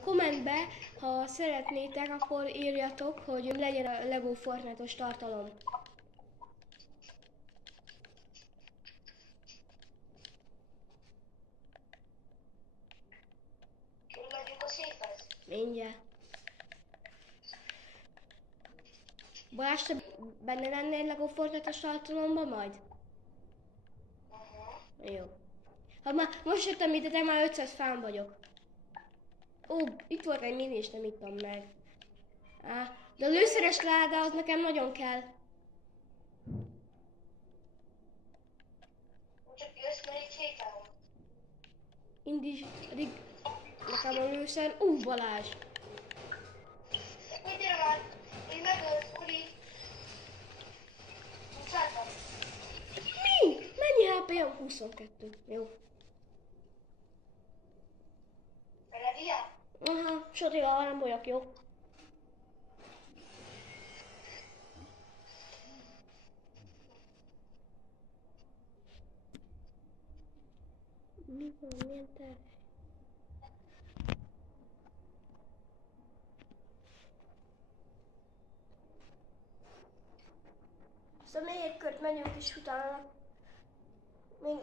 kommentbe, ha szeretnétek, akkor írjatok, hogy legyen a Lego Fortnite-os tartalom. Megyünk a székhez. Mindjárt. Balázs, te benne lennél Lego Fortnite-os tartalomban majd? Jó. Hát már most jöttem ide, de már 500 fán vagyok. Ó, itt volt egy mini, és nem ittam meg. De a lőszeres láda az nekem nagyon kell. Csak jössz, mert itt sétálom. Indíts, addig nekem a lőszer. Balázs. Mit gyere már? Hogy megölsz, Uri. Muszálltam. Mi? Mennyi HP-om? 22. Jó. Belevigyál? Aha, sotival nem vagyok jó. Mi van, milyen terv? Aztán még egy kört megyünk is utána. Még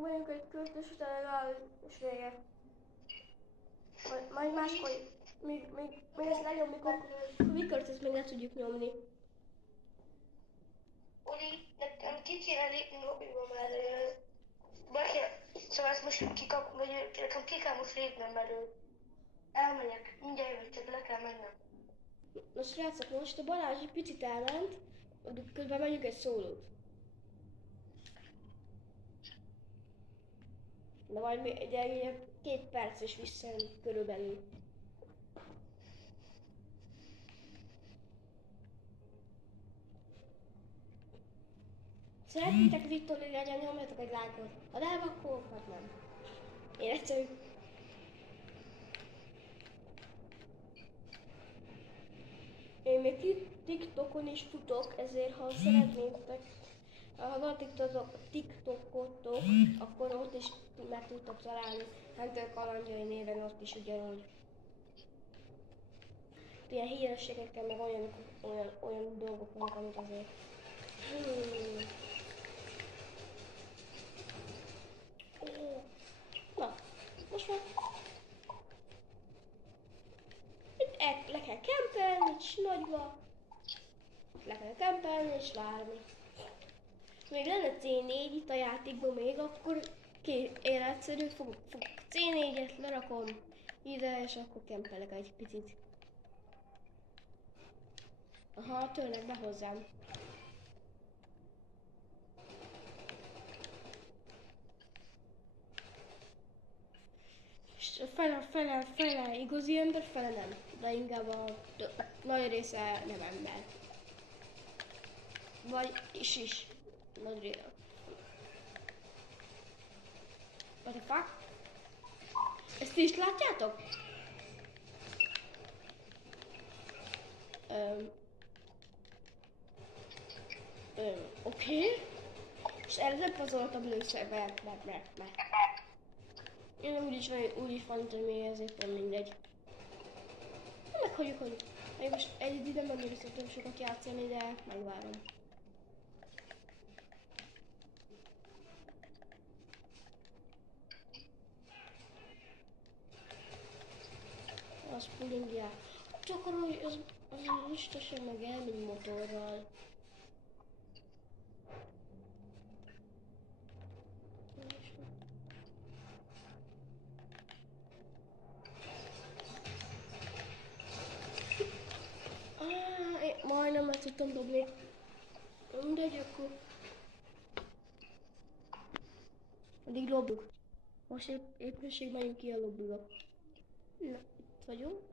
megyünk egy kört, és utána rá és vége. Majd máskor, még ez legyen, mikor ezt még le tudjuk nyomni. Uri, nekem ki kéne lépni lobbyba, mert szóval ezt most kikap, vagy nekem ki kell most lépnem, mert elmegyek, mindjárt jövök, csak le kell mennem. Na srácok, most a Balázs egy picit elment, közben megyünk egy szólót. De majd de 2 perc és visszajön körülbelül. Szeretnétek Viktori legyen, nyomjatok egy lájkot. Ha nem, akkor hát nem. Én egyszerű. Én még TikTokon is futok, ezért ha szeretnétek, ha van TikTokotok, akkor ott is meg tudtok találni. Hunter kalandjai néven ott is ugyanúgy. Ilyen hírességekkel, meg olyan dolgok vannak, amit azért. Na, most már le kell kempelni, és nagyba. Le kell kempelni, és várni. Még lenne C4 itt a játékban még, akkor életszerű, fogok C4-et, lerakom ide, és akkor kempelek egy picit. Aha, tőleg be hozzám. És fele igazi ember, fele nem. De inkább a nagy része nem ember. Vagy is. Nagy része. What the fuck? Ezt ti is látjátok? Oké. És erre nem pazoltam lőszerbe, mert. Én úgyis van itt, hogy ezért nem mindegy. Meghagyjuk. Én most egy ide nem éreztem sokat játszani, de megvárom. Az pulingjál. Csak arra, hogy az istesen meg elmegy motorral. Majdnem meg tudtam dobni. Mindegy, akkor. Addig lobjuk. Most éppenség megyünk ki a lobbiba. Na, itt vagyunk.